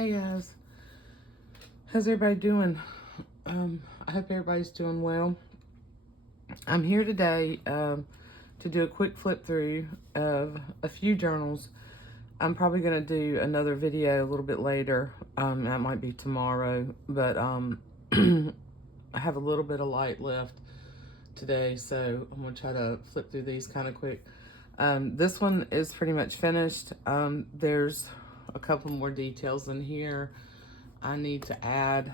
Hey guys, how's everybody doing? I hope everybody's doing well. I'm here today to do a quick flip through of a few journals. I'm probably going to do another video a little bit later. That might be tomorrow, but I have a little bit of light left today, so I'm going to try to flip through these kind of quick. This one is pretty much finished. There's a couple more details in here I need to add.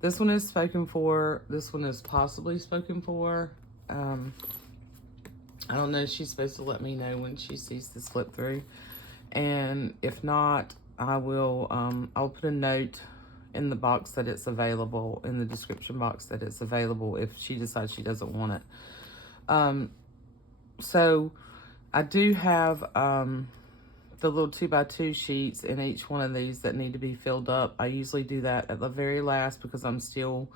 This one is spoken for. This one is possibly spoken for. I don't know. She's supposed to let me know when she sees this flip through. And if not, I will, I'll put a note in the box that it's available, in the description box that it's available if she decides she doesn't want it. So I do have, the little 2x2 sheets in each one of these that need to be filled up. I usually do that at the very last because I'm still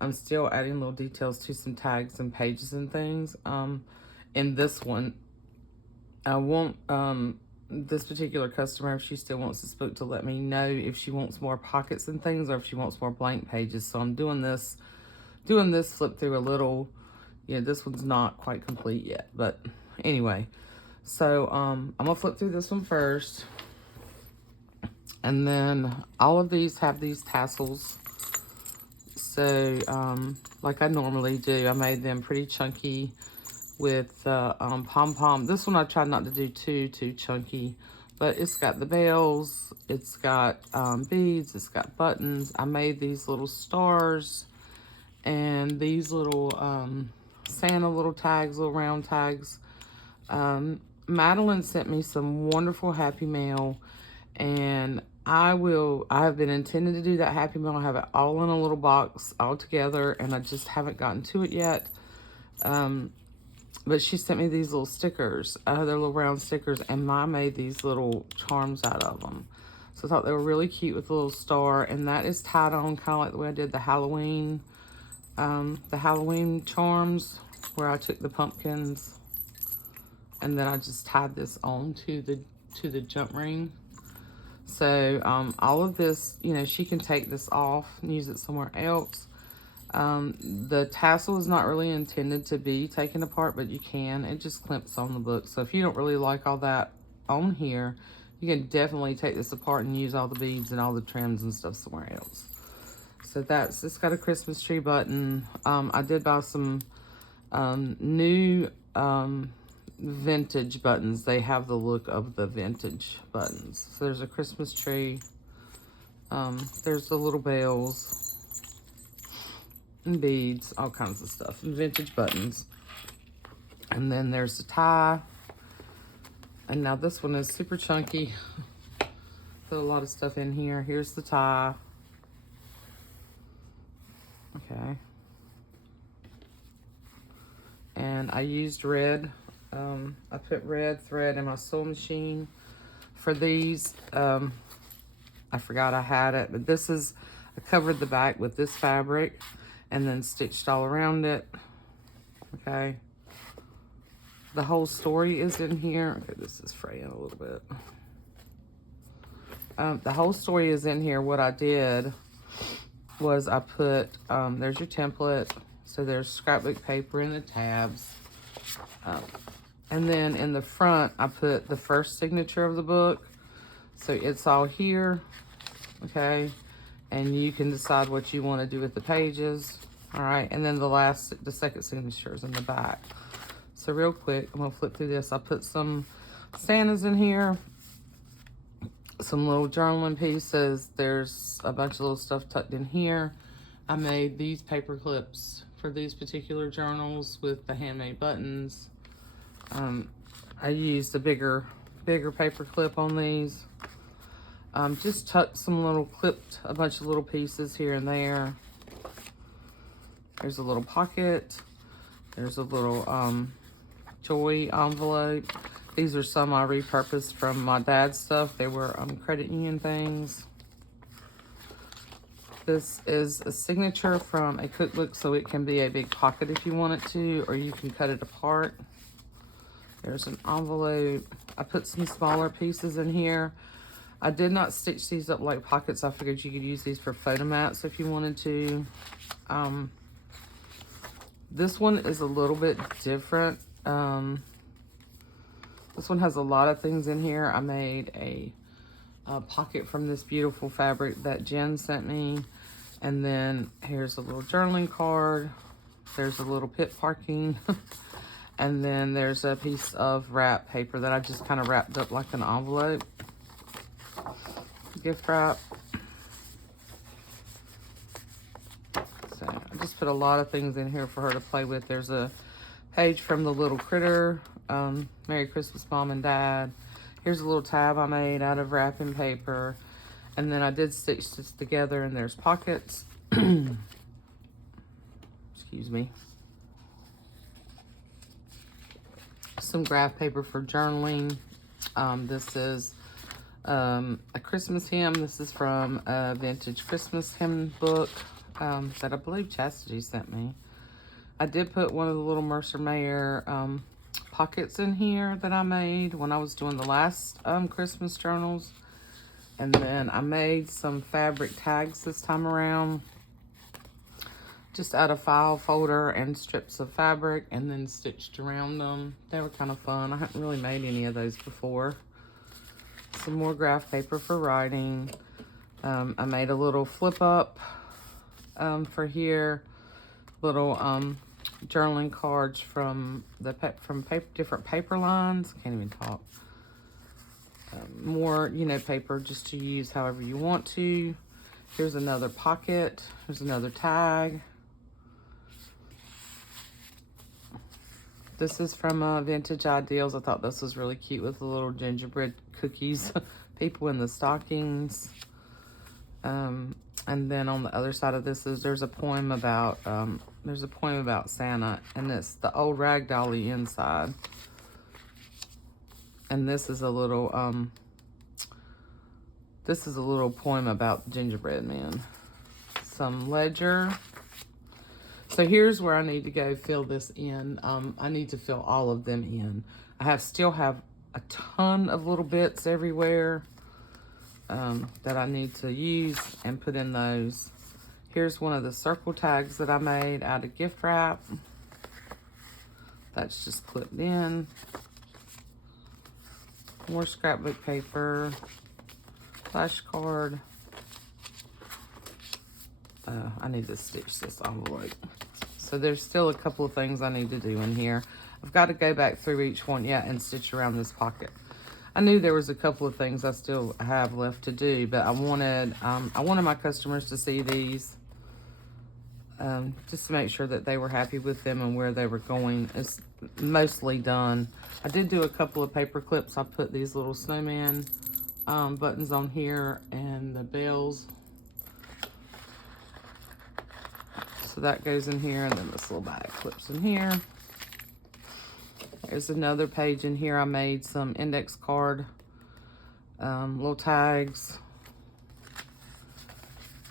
adding little details to some tags and pages and things. In this one, I want this particular customer, if she still wants this book, to let me know if she wants more pockets and things or if she wants more blank pages. So I'm doing this flip through a little. Yeah, this one's not quite complete yet, but anyway. So I'm gonna flip through this one first, and then all of these have these tassels. So like I normally do, I made them pretty chunky with pom-pom. This one I tried not to do too chunky, but it's got the bells, it's got beads, it's got buttons. I made these little stars and these little Santa little tags, little round tags. Madeline sent me some wonderful Happy Mail, and I have been intending to do that Happy Mail. I have it all in a little box all together, and I just haven't gotten to it yet. But she sent me these little stickers. They're little round stickers, and I made these little charms out of them. So I thought they were really cute with a little star, and that is tied on kind of like the way I did the Halloween charms, where I took the pumpkins and then I just tied this on to the jump ring. So all of this, you know, she can take this off and use it somewhere else. The tassel is not really intended to be taken apart, but you can. It just clamps on the book. So if you don't really like all that on here, you can definitely take this apart and use all the beads and all the trims and stuff somewhere else. So it's got a Christmas tree button. I did buy some new vintage buttons. They have the look of the vintage buttons. So there's a Christmas tree. There's the little bells and beads, all kinds of stuff, and vintage buttons. And then there's the tie. And now this one is super chunky. Put a lot of stuff in here. Here's the tie. Okay. And I used red. I put red thread in my sewing machine for these. I forgot I had it, but I covered the back with this fabric and then stitched all around it. Okay. The whole story is in here. Okay, this is fraying a little bit. The whole story is in here. What I did was I put, there's your template. So there's scrapbook paper in the tabs. And then in the front, I put the first signature of the book. So it's all here, okay? And you can decide what you want to do with the pages, all right? And then the second signature is in the back. So real quick, I'm gonna flip through this. I put some Santas in here, some little journaling pieces. There's a bunch of little stuff tucked in here. I made these paper clips for these particular journals with the handmade buttons. I used a bigger paper clip on these. Just tucked a bunch of little pieces here and there. There's a little pocket. There's a little joy envelope. These are some I repurposed from my dad's stuff. They were credit union things. This is a signature from a cookbook, so it can be a big pocket if you want it to, or you can cut it apart. There's an envelope. I put some smaller pieces in here. I did not stitch these up like pockets. I figured you could use these for photo mats if you wanted to. This one is a little bit different. This one has a lot of things in here. I made a pocket from this beautiful fabric that Jen sent me. And then here's a little journaling card. There's a little pit parking. And then there's a piece of wrap paper that I just kind of wrapped up like an envelope. Gift wrap. So I just put a lot of things in here for her to play with. There's a page from the little critter. Merry Christmas, Mom and Dad. Here's a little tab I made out of wrapping paper. And then I did stitch this together, and there's pockets. Excuse me. Some graph paper for journaling. This is a Christmas hymn. This is from a vintage Christmas hymn book that I believe Chastity sent me. I did put one of the little Mercer Mayer pockets in here that I made when I was doing the last Christmas journals. And then I made some fabric tags this time around, just out of file folder and strips of fabric, and then stitched around them. They were kind of fun. I haven't really made any of those before. Some more graph paper for writing. I made a little flip up for here. Little journaling cards from different paper lines. Can't even talk. More, paper just to use however you want to. Here's another pocket. Here's another tag. This is from Vintage Ideals. I thought this was really cute with the little gingerbread cookies, people in the stockings. And then on the other side of this there's a poem about Santa, and it's the old rag dolly inside. And this is a little poem about gingerbread man. Some ledger. So here's where I need to go fill this in. I need to fill all of them in. I still have a ton of little bits everywhere that I need to use and put in those. Here's one of the circle tags that I made out of gift wrap. That's just clipped in. More scrapbook paper, flashcard. I need to stitch this envelope. So there's still a couple of things I need to do in here. I've got to go back through each one yet and stitch around this pocket. I knew there was a couple of things I still have left to do, but I wanted my customers to see these just to make sure that they were happy with them and where they were going. It's mostly done. I did do a couple of paper clips. I put these little snowman buttons on here and the bells. So that goes in here, and then this little bag clips in here. There's another page in here. I made some index card, little tags.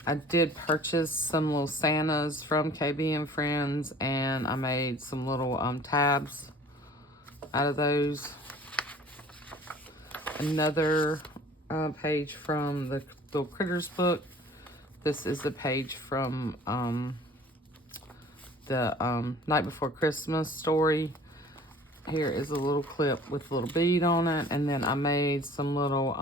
I did purchase some little Santas from KB and Friends, and I made some little tabs out of those. Another page from the Little Critters book. This is the page from the Night Before Christmas story. Here is a little clip with a little bead on it, and then I made some little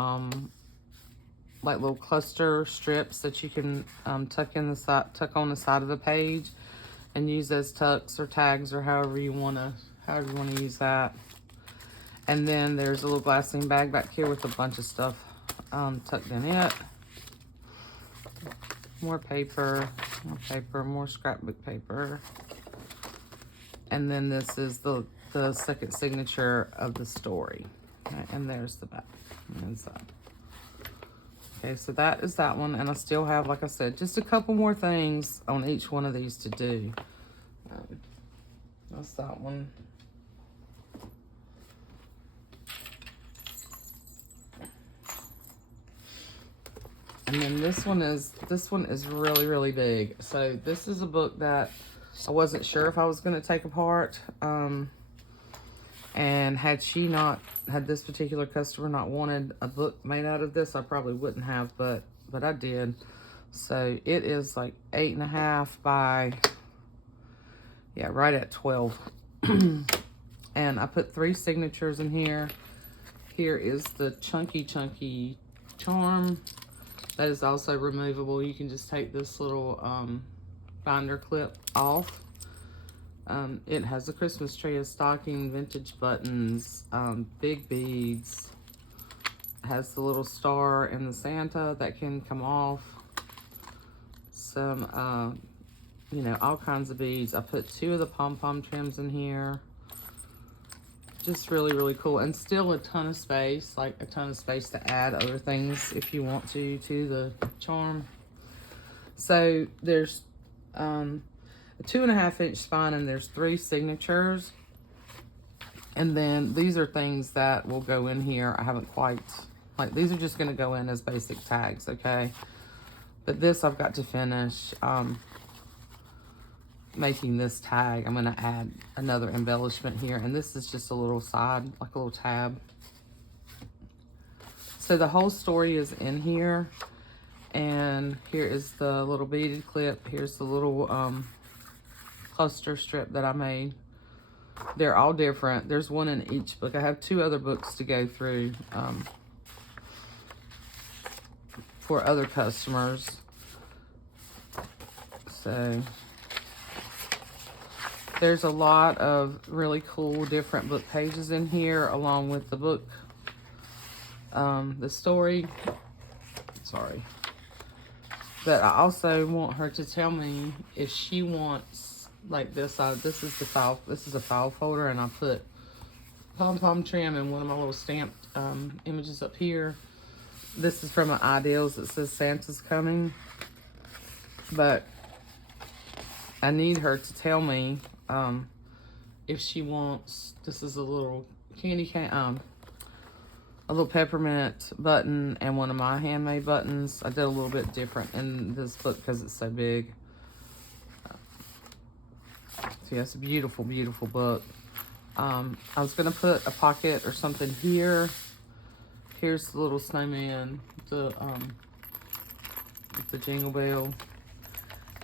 like little cluster strips that you can tuck on the side of the page and use as tucks or tags or however you want to use that. And then there's a little glassine bag back here with a bunch of stuff tucked in it. More paper, more scrapbook paper. And then this is the second signature of the story. Okay, and there's the back inside. Okay, so that is that one, and I still have, like I said, just a couple more things on each one of these to do. That's that one. And then this one is really, really big. So this is a book that I wasn't sure if I was going to take apart. And had this particular customer not wanted a book made out of this, I probably wouldn't have, but I did. So it is like 8.5 by, yeah, right at 12. And I put 3 signatures in here. Here is the chunky charm. That is also removable. You can just take this little binder clip off. It has a Christmas tree, a stocking, vintage buttons, big beads. It has the little star and the Santa that can come off. Some, you know, all kinds of beads. I put 2 of the pom-pom trims in here. Just really cool, and still a ton of space, like a ton of space to add other things if you want to the charm. So there's a 2.5-inch spine, and there's 3 signatures. And then these are things that will go in here. I haven't quite, like, these are just going to go in as basic tags, okay? But this I've got to finish making this tag. I'm going to add another embellishment here, and this is just a little side, like a little tab. So the whole story is in here, and here is the little beaded clip. Here's the little cluster strip that I made. They're all different. There's one in each book. I have 2 other books to go through for other customers. So there's a lot of really cool different book pages in here, along with the book, the story. Sorry. But I also want her to tell me if she wants, like this. This is the file. This is a file folder, and I put pom-pom trim and one of my little stamped images up here. This is from an Ideals that says Santa's coming, but I need her to tell me if she wants. This is a little candy cane, a little peppermint button, and one of my handmade buttons. I did a little bit different in this book because it's so big. So yeah, it's a beautiful book. I was gonna put a pocket or something here. Here's the little snowman, the jingle bell.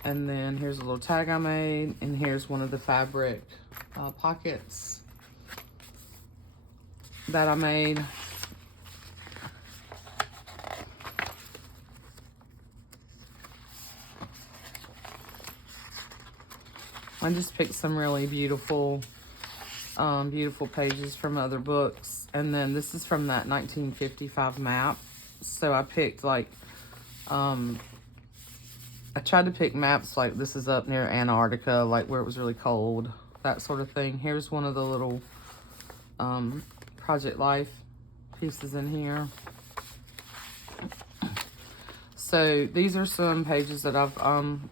And then here's a little tag I made, and here's one of the fabric pockets that I made. I just picked some really beautiful pages from other books. And then this is from that 1955 map. So I picked like, I tried to pick maps like this is up near Antarctica, like where it was really cold, that sort of thing. Here's one of the little Project Life pieces in here. So these are some pages that I'm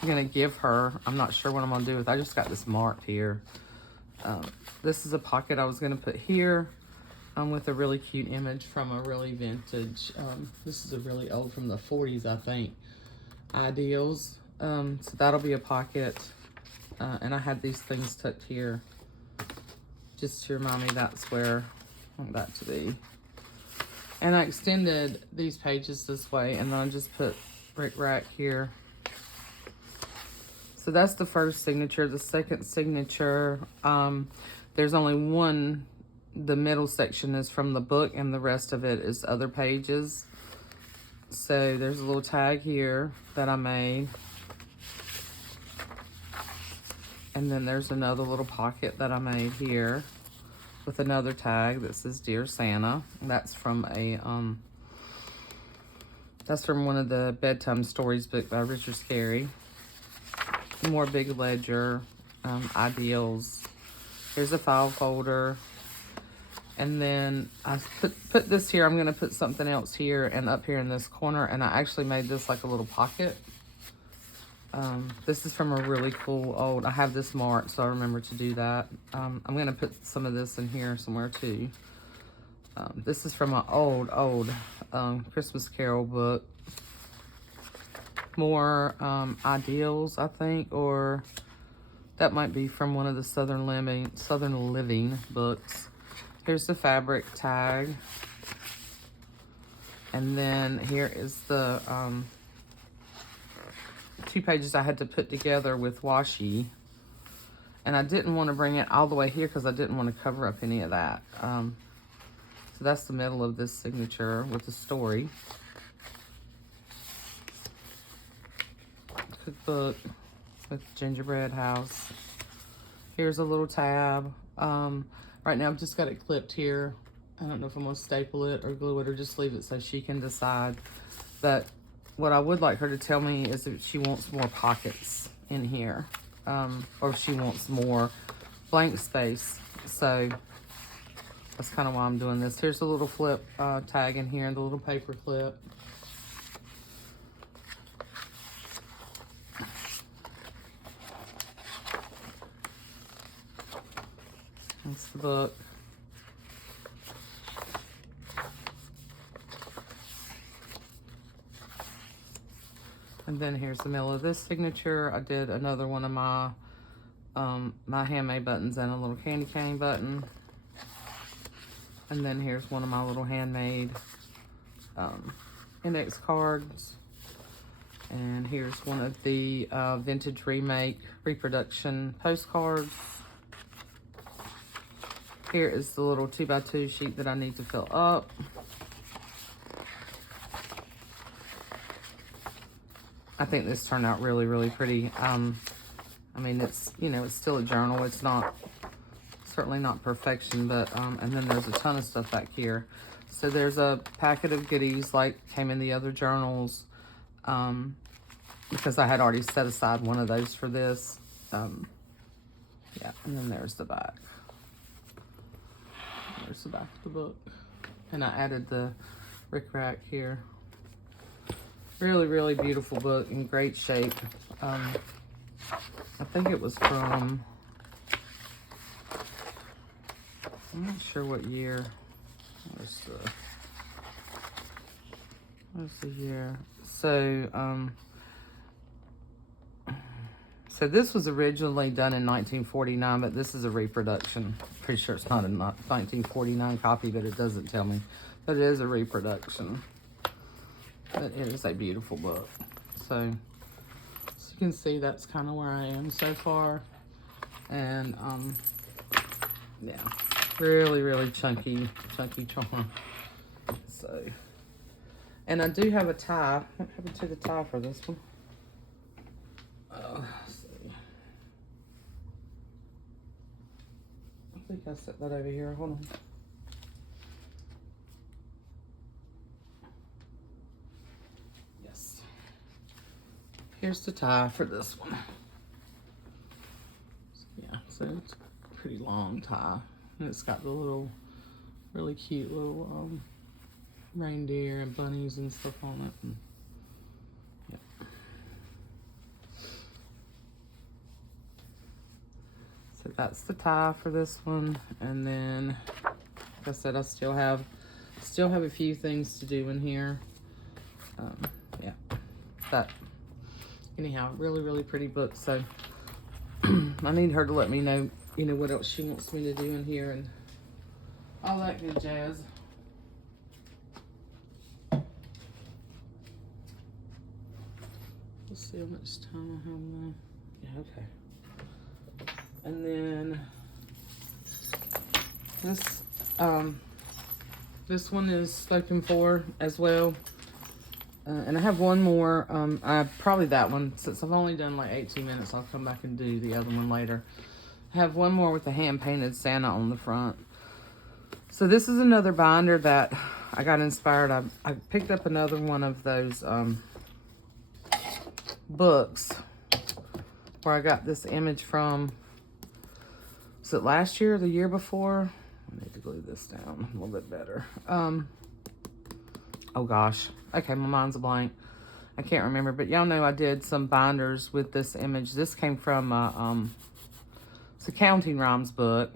gonna give her. I'm not sure what I'm gonna do with. I just got this marked here. This is a pocket I was gonna put here. With a really cute image from a really vintage, this is a really old, from the 40s, I think, Ideals. So that'll be a pocket. And I had these things tucked here just to remind me that's where I want that to be. And I extended these pages this way, and then I just put Rick Rack here. So that's the first signature. The second signature, there's only one. The middle section is from the book, and the rest of it is other pages. So there's a little tag here that I made. And then there's another little pocket that I made here with another tag that says Dear Santa. That's from a that's from one of the bedtime stories book by Richard Scarry. More big ledger, Ideals. Here's a file folder. And then I put this here. I'm going to put something else here and up here in this corner. And I actually made this like a little pocket. This is from a really cool old, I have this marked, so I remember to do that. I'm going to put some of this in here somewhere too. This is from an old Christmas Carol book. More Ideals, I think, or That might be from one of the Southern Living books. Here's the fabric tag. And then here is the 2 pages I had to put together with washi. And I didn't want to bring it all the way here because I didn't want to cover up any of that. So that's the middle of this signature with the story. Cookbook with gingerbread house. Here's a little tab. Right now I've just got it clipped here. I don't know if I'm going to staple it or glue it or just leave it so she can decide. But what I would like her to tell me is if she wants more pockets in here. Or if she wants more blank space. So that's kind of why I'm doing this. Here's a little flip tag in here, the little paper clip. That's the book. And then here's the middle of this signature. I did another one of my my handmade buttons and a little candy cane button. And then here's one of my little handmade index cards. And here's one of the vintage remake reproduction postcards. Here is the little 2x2 sheet that I need to fill up. I think this turned out really, really pretty. I mean, it's, you know, it's still a journal. It's not, certainly not perfection, but, and then there's a ton of stuff back here. So there's a packet of goodies like came in the other journals, because I had already set aside one of those for this. Yeah, and then there's the back. There's the back of the book. And I added the rickrack here. Really, really beautiful book in great shape. I think it was from, I'm not sure what year. Where's the year? So, so this was originally done in 1949, but this is a reproduction. Pretty sure it's not a 1949 copy, but it doesn't tell me. But it is a reproduction. But it is a beautiful book. So, as you can see, that's kind of where I am so far. And, yeah, really, really chunky charm. So, and I do have a tie. What happened to the tie for this one? Let's see. I think I set that over here. Hold on. Yes. Here's the tie for this one. Yeah, so it's a pretty long tie. And it's got the little, really cute little reindeer and bunnies and stuff on it. And, yeah. So that's the tie for this one. And then, like I said, I still have a few things to do in here. Yeah. But anyhow, really, really pretty book. So I need her to let me know, you know, what else she wants me to do in here and all that good jazz. Let's see how much time I have left. Yeah, okay. And then this one is spoken for as well. And I have one more, probably that one, since I've only done like 18 minutes, I'll come back and do the other one later. I have one more with the hand-painted Santa on the front. So this is another binder that I got inspired. I picked up another one of those books where I got this image from. Was it last year or the year before? I need to glue this down a little bit better. Oh gosh. Okay, my mind's a blank. I can't remember, but y'all know I did some binders with this image. This came from it's a Counting Rhymes book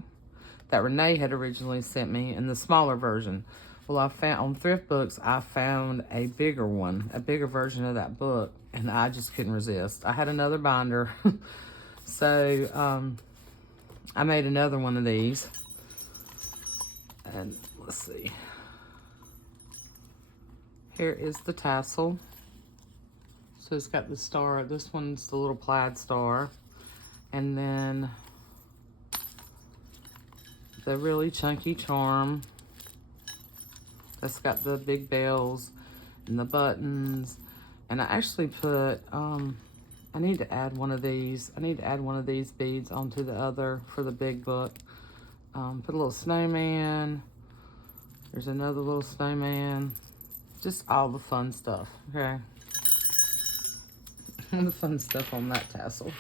that Renee had originally sent me in the smaller version. Well, I found on Thrift Books, I found a bigger one, a bigger version of that book, and I just couldn't resist. I had another binder, So I made another one of these. And let's see. Here is the tassel. So it's got the star. This one's the little plaid star. And then the really chunky charm. That's got the big bells and the buttons. And I actually put, I need to add one of these. I need to add one of these beads onto the other for the big book. Put a little snowman. There's another little snowman. Just all the fun stuff, okay? All the fun stuff on that tassel.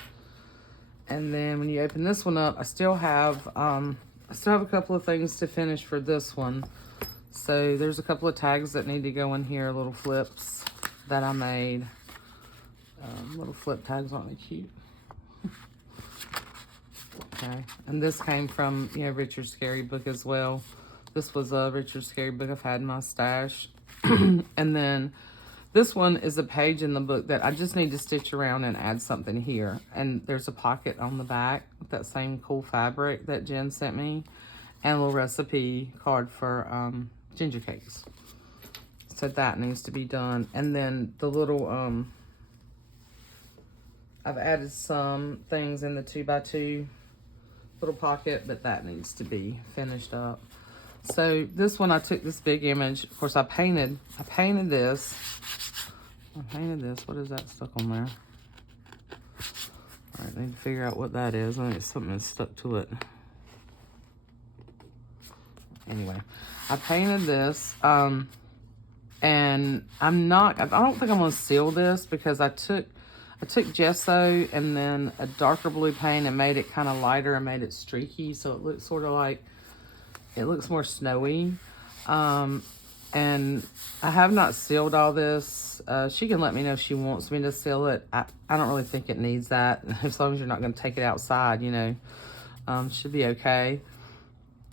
And then when you open this one up, I still have a couple of things to finish for this one. So there's a couple of tags that need to go in here, little flips that I made. Little flip tags, aren't they cute? Okay, and this came from, you know, Richard's Scary Book as well. This was a Richard Scary Book I've had in my stash. And then this one is a page in the book that I just need to stitch around and add something here. And there's a pocket on the back with that same cool fabric that Jen sent me. And a little recipe card for ginger cakes. So that needs to be done. And then the little, I've added some things in the 2x2 little pocket, but that needs to be finished up. So this one, I took this big image. Of course, I painted this. What is that stuck on there? All right, I need to figure out what that is. I think it's something that's stuck to it. Anyway, I painted this, and I don't think I'm gonna seal this because I took gesso and then a darker blue paint and made it kind of lighter and made it streaky, so it looks sort of like, it looks more snowy. And I have not sealed all this. She can let me know if she wants me to seal it. I don't really think it needs that. As long as you're not going to take it outside, you know, should be okay.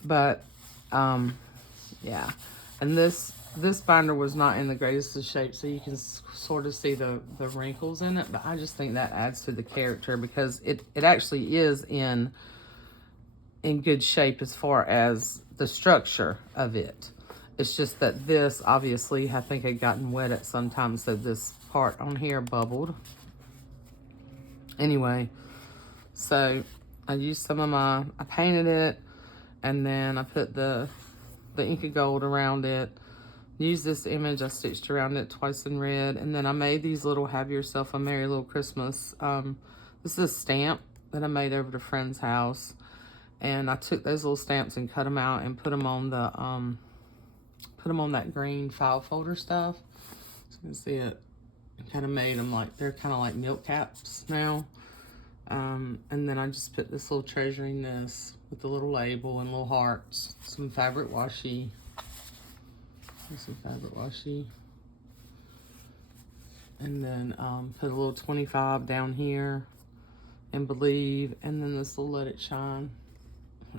But, yeah. And this binder was not in the greatest of shape, so you can sort of see the wrinkles in it. But I just think that adds to the character because it actually is in good shape as far as the structure of it. It's just that this, obviously, I think had gotten wet at some time, so this part on here bubbled. Anyway, so I used some of I painted it, and then I put the Inca Gold around it. Used this image, I stitched around it twice in red, and then I made these little Have Yourself a Merry Little Christmas. This is a stamp that I made over at a friend's house, and I took those little stamps and cut them out and put them on the put them on that green file folder stuff. So you can see it. I kind of made them like, they're kind of like milk caps now. And then I just put this little treasuring this with the little label and little hearts, some fabric washi. Some fabric washi. And then put a little 25 down here and Believe. And then this will Let It Shine.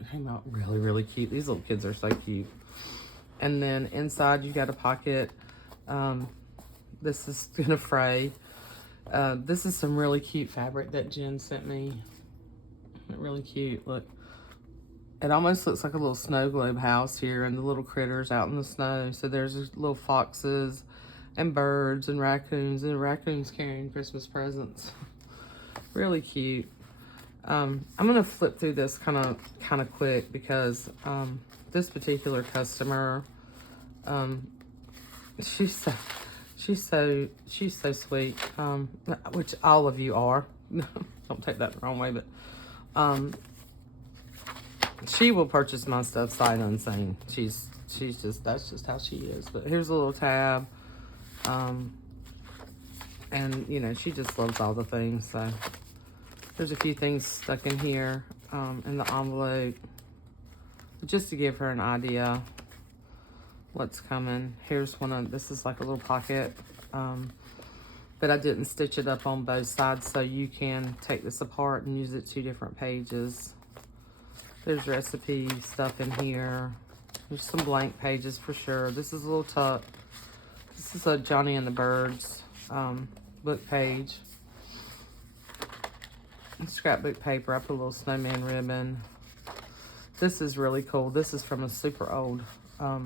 It came out really, really cute. These little kids are so cute. And then inside you got a pocket. This is gonna fray. This is some really cute fabric that Jen sent me. Really cute, look. It almost looks like a little snow globe house here and the little critters out in the snow. So there's little foxes and birds and raccoons carrying Christmas presents. Really cute. I'm gonna flip through this kind of quick because this particular customer, she's so sweet, which all of you are. Don't take that the wrong way, but she will purchase my stuff sight unseen. She's just, that's just how she is. But here's a little tab, and you know, she just loves all the things. So there's a few things stuck in here in the envelope, just to give her an idea what's coming. Here's one of, this is like a little pocket, but I didn't stitch it up on both sides, so you can take this apart and use it 2 different pages. There's recipe stuff in here. There's some blank pages for sure. This is a little tuck. This is a Johnny and the Birds book page. scrapbook paper. I put a little snowman ribbon. This is really cool. This is from a super old, a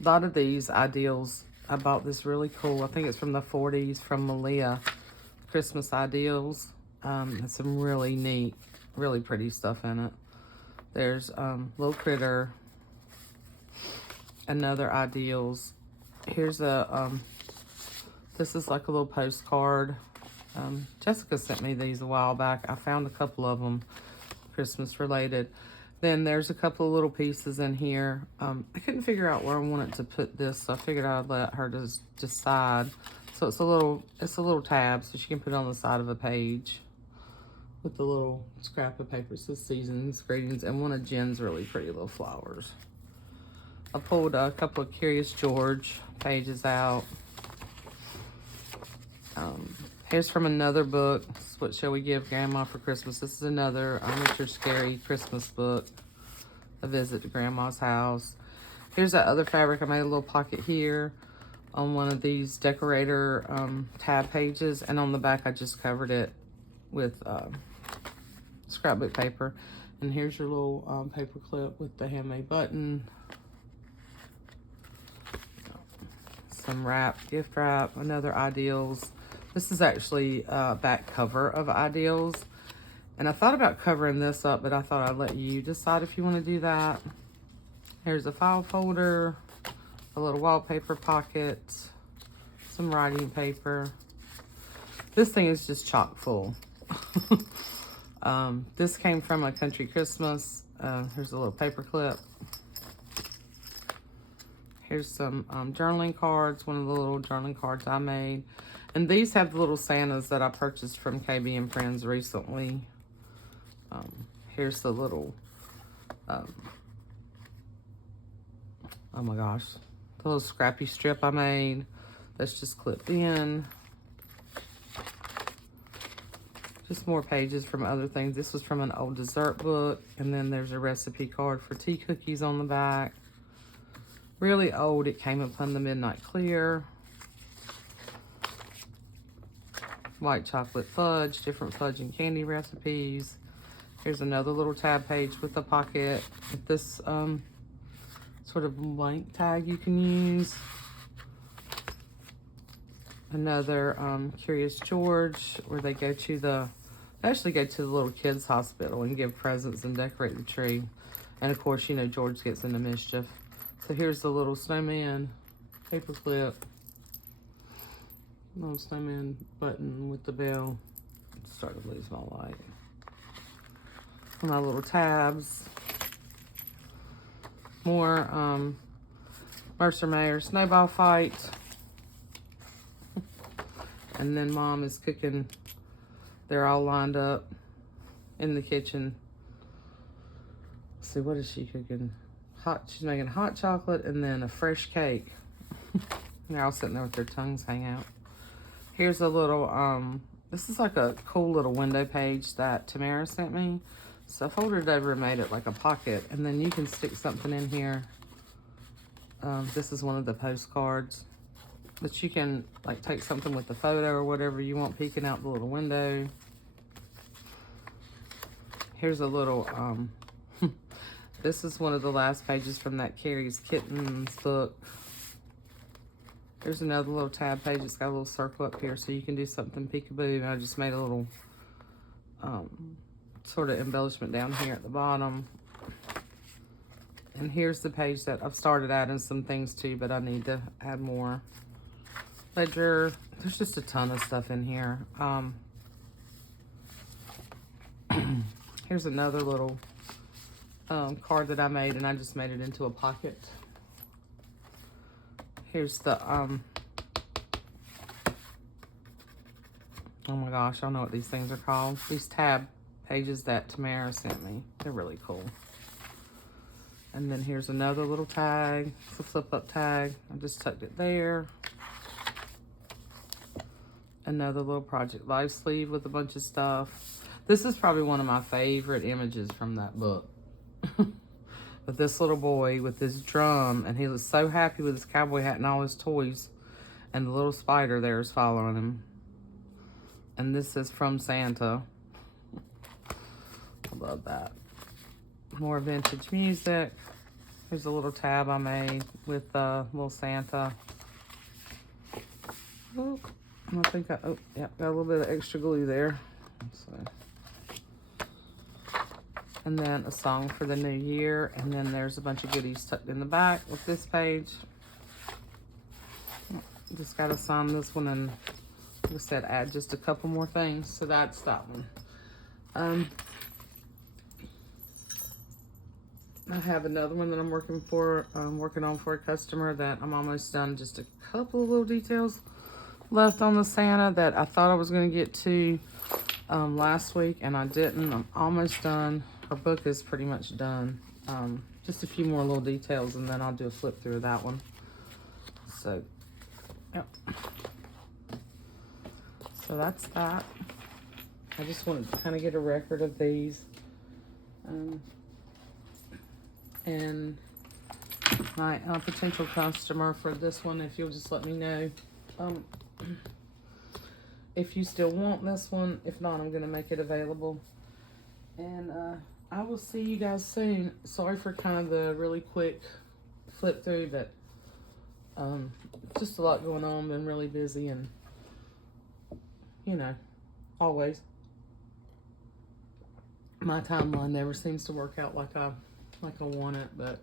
lot of these ideals, I bought this really cool, I think it's from the 40s, from Malia, Christmas ideals. And some really neat, really pretty stuff in it. There's little critter, another ideals. Here's a, this is like a little postcard. Jessica sent me these a while back. I found a couple of them Christmas related. Then there's a couple of little pieces in here. I couldn't figure out where I wanted to put this, so I figured I'd let her just decide. So it's a little tab, so she can put it on the side of a page with the little scrap of paper. It says seasons, greetings, and one of Jen's really pretty little flowers. I pulled a couple of Curious George pages out. Here's from another book. This is What Shall We Give Grandma for Christmas? This is another Mr. Scary Christmas book. A visit to Grandma's house. Here's that other fabric. I made a little pocket here on one of these decorator tab pages. And on the back, I just covered it with scrapbook paper. And here's your little paper clip with the handmade button. Some wrap, gift wrap, another Ideals. This is actually back cover of Ideals. And I thought about covering this up, but I thought I'd let you decide if you want to do that. Here's a file folder, a little wallpaper pocket, some writing paper. This thing is just chock full. This came from a Country Christmas. Here's a little paper clip. Here's some journaling cards, one of the little journaling cards I made. And these have the little Santas that I purchased from KB and Friends recently. Here's the little, oh my gosh, the little scrappy strip I made that's just clipped in. Just more pages from other things. This was from an old dessert book. And then there's a recipe card for tea cookies on the back. Really old. It came upon the midnight clear. White chocolate fudge, different fudge and candy recipes. Here's another little tab page with a pocket with this sort of blank tag you can use. Another Curious George, where they go to the, actually go to the little kids hospital and give presents and decorate the tree. And of course, you know, George gets into mischief. So here's the little snowman paper clip. Little snowman button with the bell. Started to lose my light. My little tabs. More Mercer Mayer snowball fight. And then Mom is cooking. They're all lined up in the kitchen. Let's see, what is she cooking? She's making hot chocolate and then a fresh cake. They're all sitting there with their tongues hanging out. Here's a little, this is like a cool little window page that Tamara sent me. So I folded it over and made it like a pocket. And then you can stick something in here. This is one of the postcards. But you can like take something with the photo or whatever you want peeking out the little window. Here's a little, this is one of the last pages from that Carrie's Kittens book. There's another little tab page. It's got a little circle up here so you can do something peekaboo. I just made a little sort of embellishment down here at the bottom. And here's the page that I've started adding some things to, but I need to add more. Ledger. There's just a ton of stuff in here. Here's another little card that I made, and I just made it into a pocket. Here's the, oh my gosh, I don't know what these things are called. These tab pages that Tamara sent me. They're really cool. And then here's another little tag. It's a flip-up tag. I just tucked it there. Another little Project Life sleeve with a bunch of stuff. This is probably one of my favorite images from that book. With this little boy with this drum, and he was so happy with his cowboy hat and all his toys, and the little spider there is following him. And this is from Santa. I love that. More vintage music. Here's a little tab I made with little Santa. Oh, I think oh yeah, got a little bit of extra glue there. So, and then a song for the new year, and then there's a bunch of goodies tucked in the back with this page. Just gotta sign this one, and like I said, add just a couple more things. So that's that one. I have another one that I'm working on for a customer that I'm almost done. Just a couple of little details left on the Santa that I thought I was going to get to last week, and I didn't. I'm almost done. Her book is pretty much done. Just a few more little details, and then I'll do a flip through of that one. So, yep. So that's that. I just wanted to kind of get a record of these. And my potential customer for this one, if you'll just let me know if you still want this one. If not, I'm going to make it available. And I will see you guys soon. Sorry for kind of the really quick flip through, but just a lot going on. Been really busy, and you know, always my timeline never seems to work out like I want it. But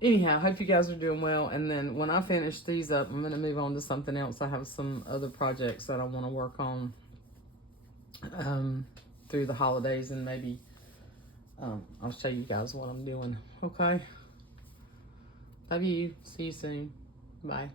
anyhow, hope you guys are doing well. And then when I finish these up, I'm going to move on to something else. I have some other projects that I want to work on through the holidays, and maybe I'll show you guys what I'm doing. Okay? Love you. See you soon. Bye.